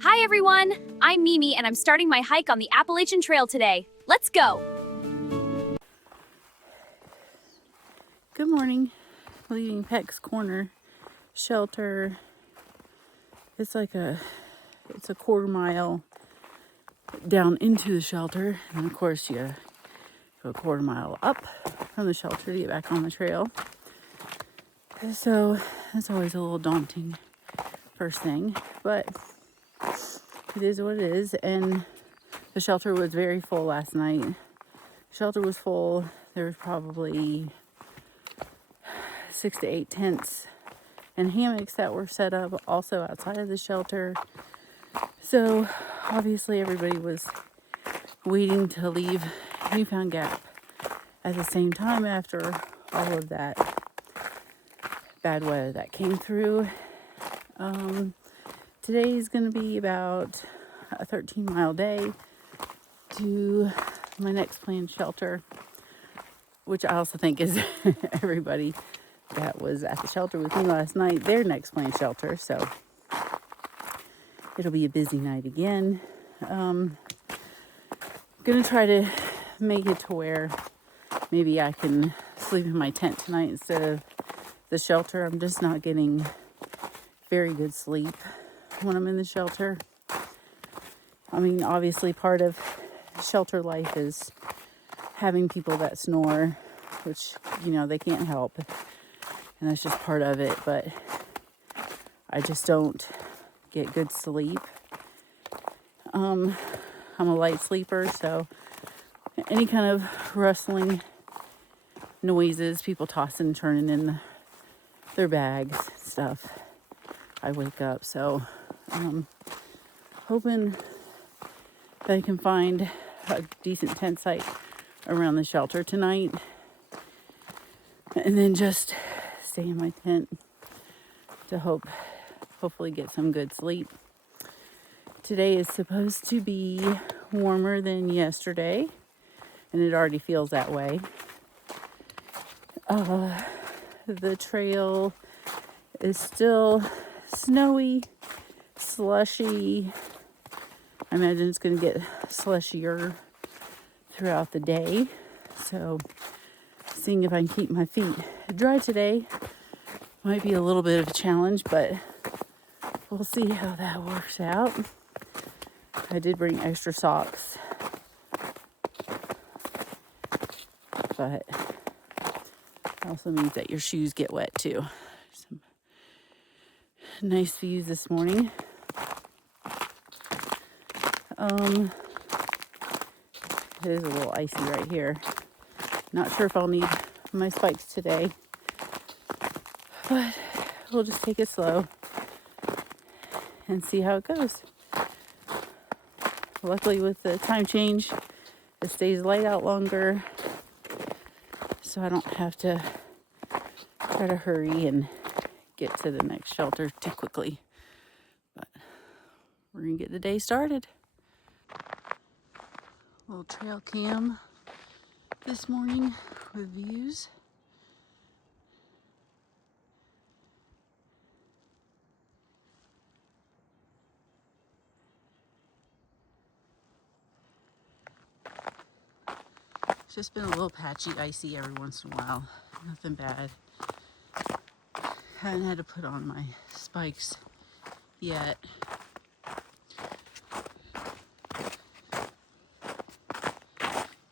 Hi everyone! I'm Mimi and I'm starting my hike on the Appalachian Trail today. Let's go! Good morning. Leaving Pecks Corner shelter. It's a quarter mile down into the shelter. And of course you go a quarter mile up from the shelter to get back on the trail. So that's always a little daunting first thing, but it is what it is. And the shelter was very full last night. The shelter was full. There was probably 6 to 8 tents and hammocks that were set up also outside of the shelter. So obviously everybody was waiting to leave Newfound Gap at the same time after all of that bad weather that came through. Today is going to be about a 13-mile day to my next planned shelter, which I also think is everybody that was at the shelter with me last night, their next planned shelter. So it'll be a busy night again. Gonna try to make it to where maybe I can sleep in my tent tonight instead of the shelter. I'm just not getting very good sleep when I'm in the shelter. I mean, obviously part of shelter life is having people that snore, which, they can't help. And that's just part of it. But I just don't get good sleep. I'm a light sleeper, so any kind of rustling noises, people tossing and turning in their bags, stuff, I wake up. So hoping that I can find a decent tent site around the shelter tonight, and then just stay in my tent to hopefully get some good sleep. Today is supposed to be warmer than yesterday, and it already feels that way. The trail is still snowy, slushy. I imagine it's going to get slushier throughout the day. So seeing if I can keep my feet dry today might be a little bit of a challenge, but we'll see how that works out. I did bring extra socks, but it also means that your shoes get wet too. Some nice views this morning. It is a little icy right here. Not sure if I'll need my spikes today, but we'll just take it slow and see how it goes. Luckily with the time change, it stays light out longer, so I don't have to try to hurry and get to the next shelter too quickly. But we're gonna get the day started. Little trail cam this morning with views. It's just been a little patchy, icy every once in a while. Nothing bad. Haven't had to put on my spikes yet.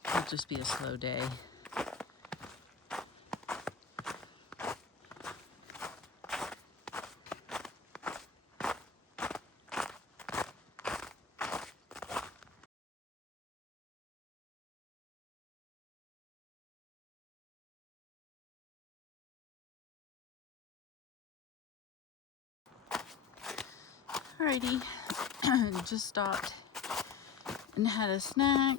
It'll just be a slow day. Alrighty, just stopped and had a snack.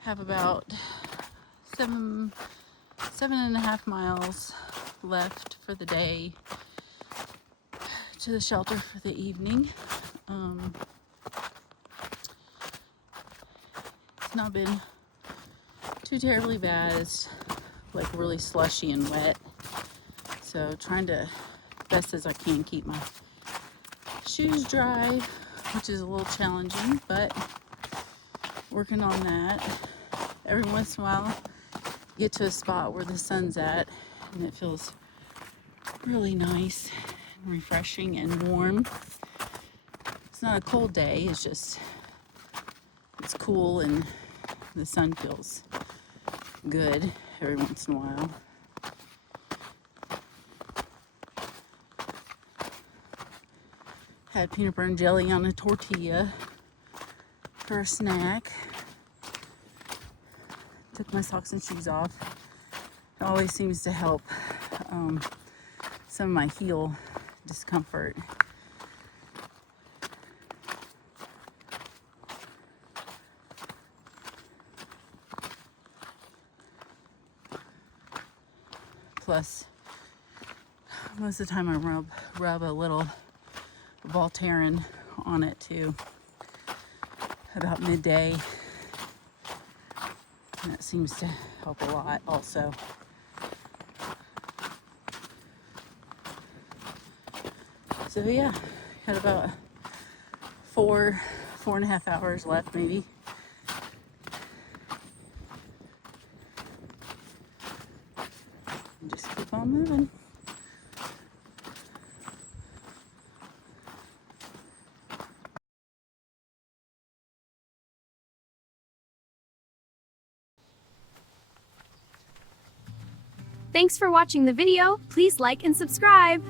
Have about 7.5 miles left for the day to the shelter for the evening. It's not been too terribly bad. It's like really slushy and wet. So trying to, best as I can, keep my shoes dry, which is a little challenging, but working on that. Every once in a while, get to a spot where the sun's at, and it feels really nice and refreshing and warm. It's not a cold day, it's cool and the sun feels good every once in a while. Had peanut butter and jelly on a tortilla for a snack. Took my socks and shoes off. It always seems to help some of my heel discomfort. Plus, most of the time I rub a little Voltaren on it too, about midday. And that seems to help a lot also. So yeah, got about 4.5 hours left maybe. Just keep on moving. Thanks for watching the video. Please like and subscribe.